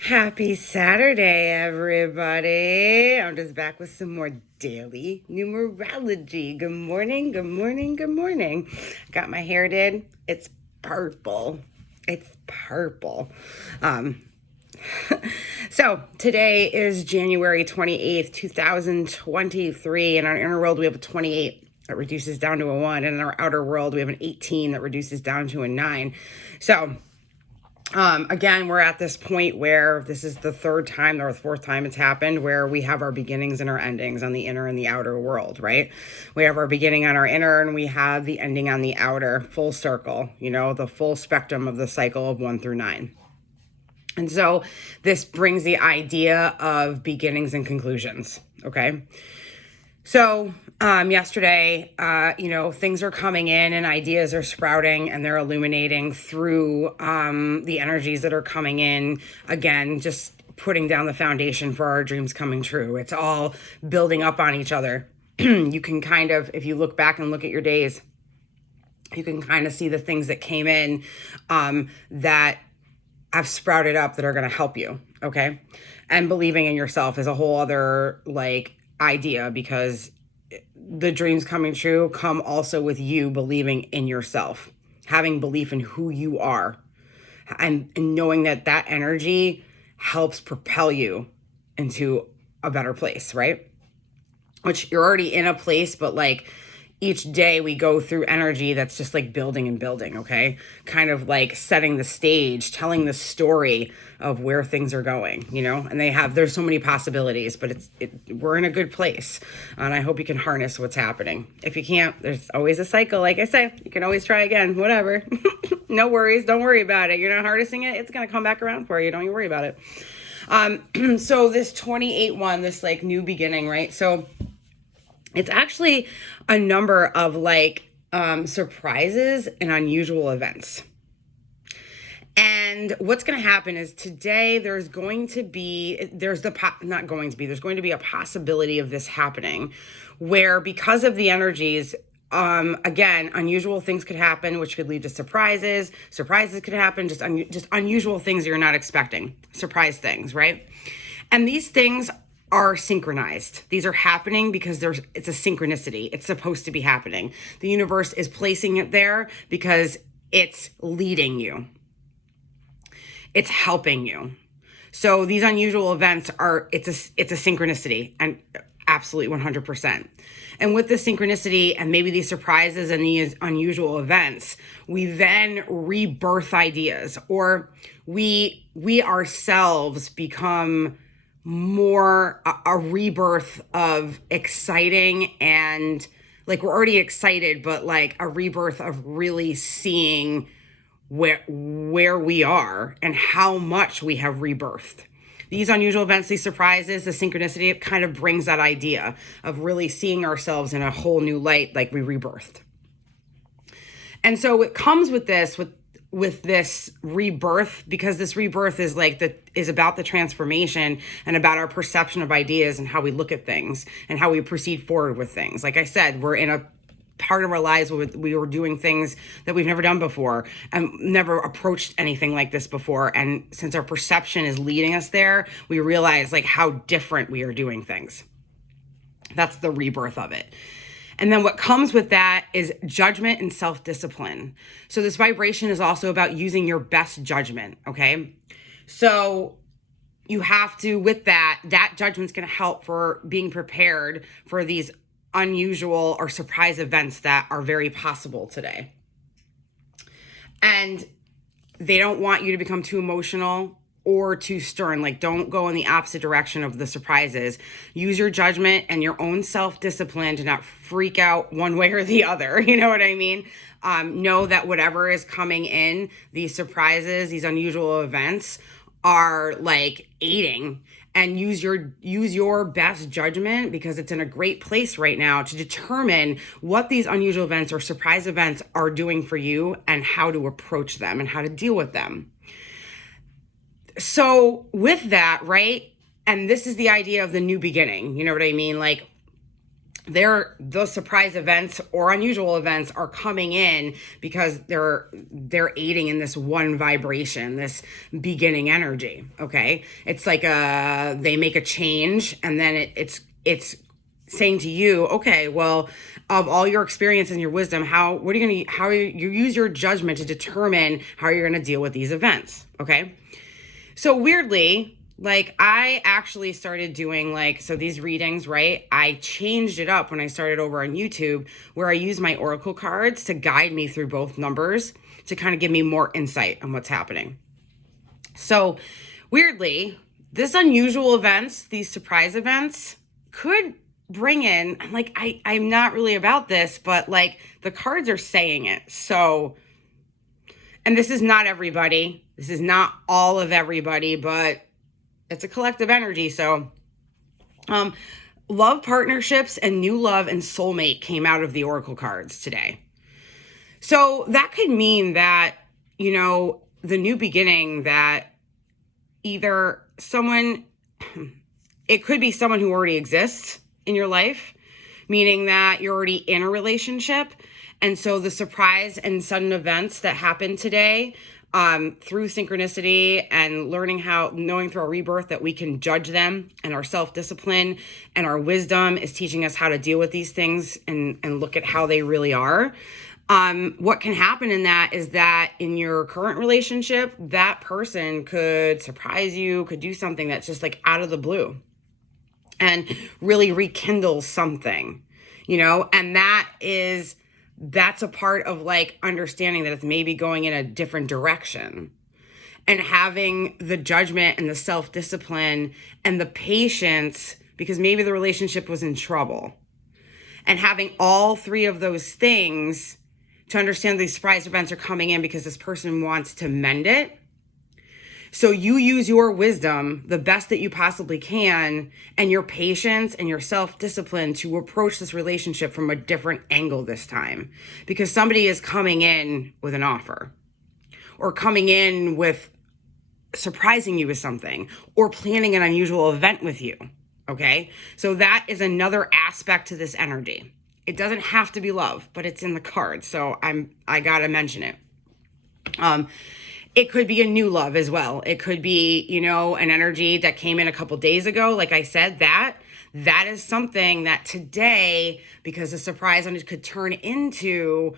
Happy Saturday, everybody. I'm just back with some more daily numerology. Good morning, good morning, good morning. Got my hair did. It's purple. It's purple. Um, so today is January 28th, 2023. In our inner world, we have a 28 that reduces down to a 1. And in our outer world, we have an 18 that reduces down to a 9. So again, we're at this point where this is the third time or the fourth time it's happened where we have our beginnings and our endings on the inner and the outer world, right? We have our beginning on our inner and we have the ending on the outer, full circle, the full spectrum of the cycle of 1 through 9. And so this brings the idea of beginnings and conclusions, okay? So yesterday, things are coming in and ideas are sprouting and they're illuminating through the energies that are coming in. Again, just putting down the foundation for our dreams coming true. It's all building up on each other. You can kind of, if you look back and look at your days, you can kind of see the things that came in that have sprouted up that are going to help you, okay? And believing in yourself is a whole other idea, because the dreams coming true come also with you believing in yourself, having belief in who you are, and knowing that that energy helps propel you into a better place, right? Which you're already in a place, but each day we go through energy that's just building and building, okay? Kind of setting the stage, telling the story of where things are going, and there's so many possibilities, but we're in a good place. And I hope you can harness what's happening. If you can't, there's always a cycle. Like I say, you can always try again, whatever. No worries. Don't worry about it. You're not harnessing it. It's going to come back around for you. Don't you worry about it. So this 28-1, this new beginning, right? So it's actually a number of surprises and unusual events. And what's going to happen is today there's going to be a possibility of this happening where, because of the energies, again, unusual things could happen, which could lead to surprises. Surprises could happen, just unusual things you're not expecting. Surprise things, right? And these things are synchronized. These are happening because it's a synchronicity. It's supposed to be happening. The universe is placing it there because it's leading you. It's helping you. So these unusual events it's a synchronicity, and absolutely 100%. And with the synchronicity and maybe these surprises and these unusual events, we then rebirth ideas, or we ourselves become more a rebirth of exciting, and we're already excited, but a rebirth of really seeing where we are and how much we have rebirthed. These unusual events, these surprises, the synchronicity, it kind of brings that idea of really seeing ourselves in a whole new light, like we rebirthed. And so it comes with this rebirth, because this rebirth is about the transformation and about our perception of ideas and how we look at things and how we proceed forward with things. Like I said, we're in a part of our lives where we were doing things that we've never done before and never approached anything like this before. And since our perception is leading us there, we realize how different we are doing things. That's the rebirth of it. And then what comes with that is judgment and self-discipline. So this vibration is also about using your best judgment, okay? So you have to, with that judgment's going to help for being prepared for these unusual or surprise events that are very possible today. And they don't want you to become too emotional or too stern. Don't go in the opposite direction of the surprises. Use your judgment and your own self-discipline to not freak out one way or the other. You know what I mean? Know that whatever is coming in, these surprises, these unusual events are aiding, and use your best judgment, because it's in a great place right now to determine what these unusual events or surprise events are doing for you and how to approach them and how to deal with them. So with that, right? And this is the idea of the new beginning. You know what I mean? those surprise events or unusual events are coming in because they're aiding in this one vibration, this beginning energy. Okay, it's like they make a change, and then it's saying to you, okay, well, of all your experience and your wisdom, how you use your judgment to determine how you're gonna deal with these events. Okay, so weirdly, like I actually started doing so these readings, right? I changed it up when I started over on YouTube, where I use my oracle cards to guide me through both numbers to kind of give me more insight on what's happening. So weirdly, this unusual events, these surprise events could bring in, I'm not really about this, but like the cards are saying it. So, and this is not everybody. This is not all of everybody, but it's a collective energy. So, love partnerships and new love and soulmate came out of the oracle cards today. So that could mean that, the new beginning, that either it could be someone who already exists in your life, meaning that you're already in a relationship. And so the surprise and sudden events that happen today, through synchronicity and knowing through our rebirth that we can judge them, and our self-discipline and our wisdom is teaching us how to deal with these things and look at how they really are. What can happen in that is that in your current relationship, that person could surprise you, could do something that's just like out of the blue and really rekindle something, and that's a part of like understanding that it's maybe going in a different direction, and having the judgment and the self-discipline and the patience, because maybe the relationship was in trouble, and having all three of those things to understand these surprise events are coming in because this person wants to mend it. So you use your wisdom the best that you possibly can, and your patience and your self-discipline to approach this relationship from a different angle this time, because somebody is coming in with an offer, or coming in with surprising you with something, or planning an unusual event with you. Okay, so that is another aspect to this energy. It doesn't have to be love, but it's in the cards, so I gotta mention it. It could be a new love as well. It could be, an energy that came in a couple days ago. Like I said, that is something that today, because the surprise on it could turn into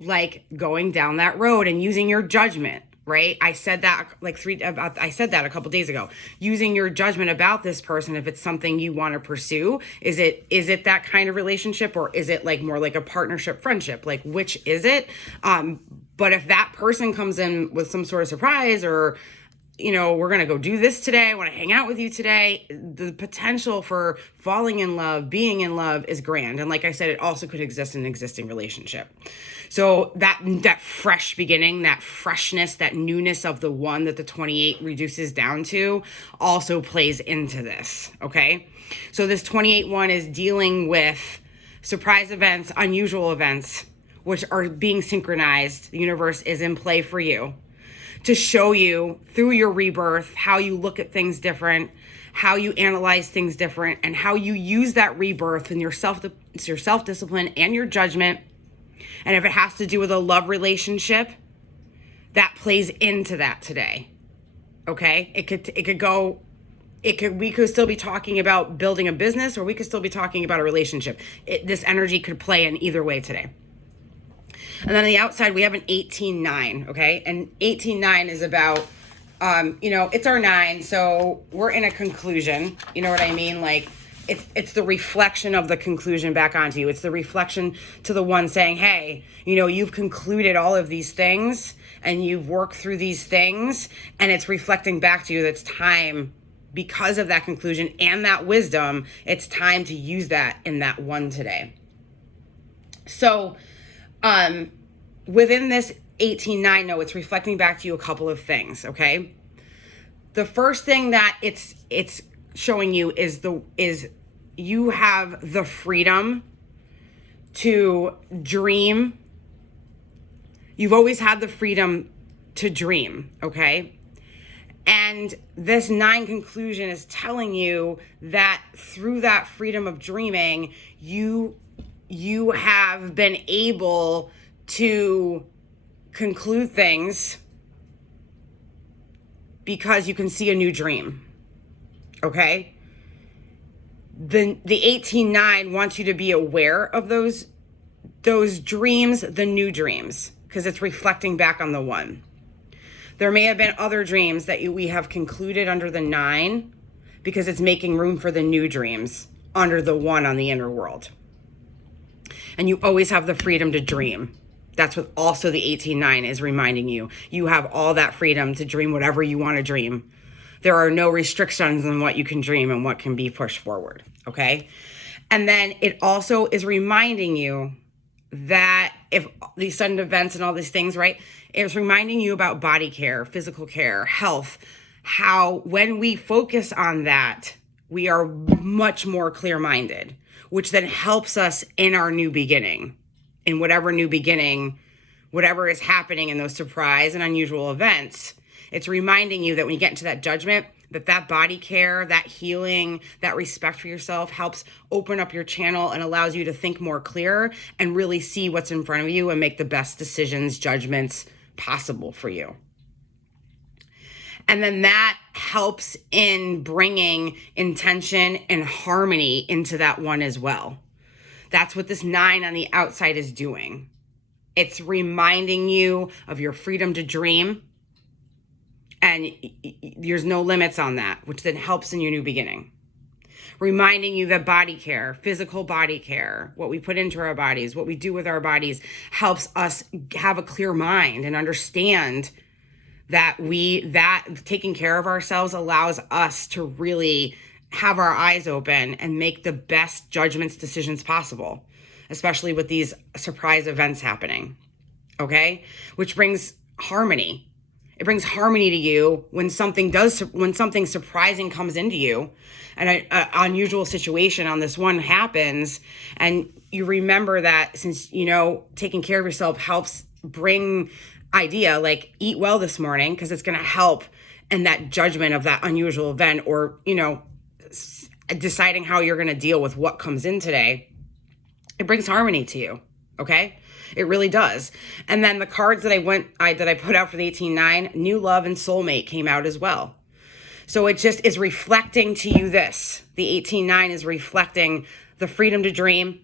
like going down that road and using your judgment, right? I said that a couple days ago. Using your judgment about this person, if it's something you want to pursue, is it that kind of relationship, or is it like more like a partnership, friendship? Like, which is it? But if that person comes in with some sort of surprise, or, we're going to go do this today, I want to hang out with you today, the potential for falling in love, being in love is grand. And like I said, it also could exist in an existing relationship. So that fresh beginning, that freshness, that newness of the one that the 28 reduces down to also plays into this. Okay. So this 28-1 is dealing with surprise events, unusual events, which are being synchronized. The universe is in play for you to show you through your rebirth how you look at things different, how you analyze things different, and how you use that rebirth in your self-discipline and your judgment. And if it has to do with a love relationship, that plays into that today. Okay? We could still be talking about building a business, or we could still be talking about a relationship. This energy could play in either way today. And then on the outside, we have an 18-9, okay? And 18-9 is about, it's our 9, so we're in a conclusion. You know what I mean? Like, it's the reflection of the conclusion back onto you. It's the reflection to the one saying, hey, you've concluded all of these things, and you've worked through these things, and it's reflecting back to you that it's time, because of that conclusion and that wisdom, it's time to use that in that one today. So, within this 18-9, no, it's reflecting back to you a couple of things, okay? The first thing that it's showing you is you have the freedom to dream. You've always had the freedom to dream, okay? And this 9 conclusion is telling you that through that freedom of dreaming, you have been able to conclude things because you can see a new dream. Okay? The 18-9 wants you to be aware of those dreams, the new dreams, because it's reflecting back on the 1. There may have been other dreams that we have concluded under the 9 because it's making room for the new dreams under the 1 on the inner world. And you always have the freedom to dream. That's what also the 18-9 is reminding you. You have all that freedom to dream whatever you want to dream. There are no restrictions on what you can dream and what can be pushed forward, okay? And then it also is reminding you that if these sudden events and all these things, right? It's reminding you about body care, physical care, health, how when we focus on that, we are much more clear-minded, which then helps us in our new beginning, in whatever new beginning, whatever is happening in those surprise and unusual events. It's reminding you that when you get into that judgment, that body care, that healing, that respect for yourself helps open up your channel and allows you to think more clear and really see what's in front of you and make the best decisions, judgments possible for you. And then that helps in bringing intention and harmony into that 1 as well. That's what this 9 on the outside is doing. It's reminding you of your freedom to dream. And there's no limits on that, which then helps in your new beginning. Reminding you that body care, physical body care, what we put into our bodies, what we do with our bodies, helps us have a clear mind and understand that taking care of ourselves allows us to really have our eyes open and make the best judgments, decisions possible, especially with these surprise events happening, okay? Which brings harmony. It brings harmony to you when something surprising comes into you and an unusual situation on this 1 happens, and you remember that since, taking care of yourself helps bring idea like eat well this morning because it's going to help in that judgment of that unusual event, or, deciding how you're going to deal with what comes in today. It brings harmony to you, okay? It really does. And then the cards that I put out for the 18-9, new love and soulmate came out as well. So it just is reflecting to you this. The 18-9 is reflecting the freedom to dream.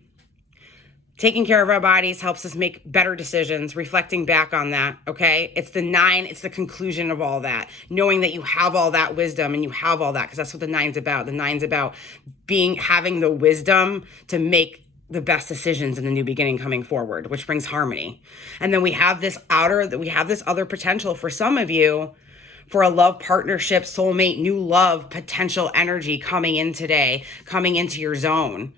Taking care of our bodies helps us make better decisions, reflecting back on that, okay? It's the 9, it's the conclusion of all that. Knowing that you have all that wisdom and you have all that, because that's what the 9's about. The 9's about having the wisdom to make the best decisions in the new beginning coming forward, which brings harmony. And then we have this other potential for some of you for a love partnership, soulmate, new love, potential energy coming in today, coming into your zone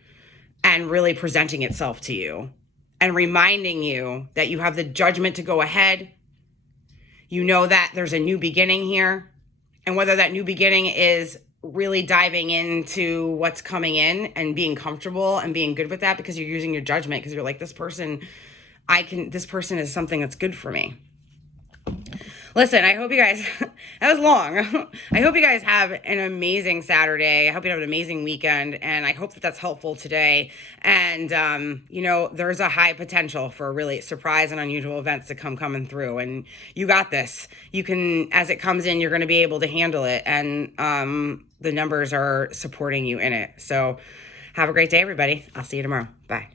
and really presenting itself to you and reminding you that you have the judgment to go ahead. You know that there's a new beginning here, and whether that new beginning is really diving into what's coming in and being comfortable and being good with that because you're using your judgment because you're like, this person is something that's good for me. Listen, I hope you guys, that was long. I hope you guys have an amazing Saturday. I hope you have an amazing weekend, and I hope that that's helpful today. And, there's a high potential for really surprise and unusual events to coming through, and you got this. You can, as it comes in, you're going to be able to handle it, and the numbers are supporting you in it. So have a great day, everybody. I'll see you tomorrow. Bye.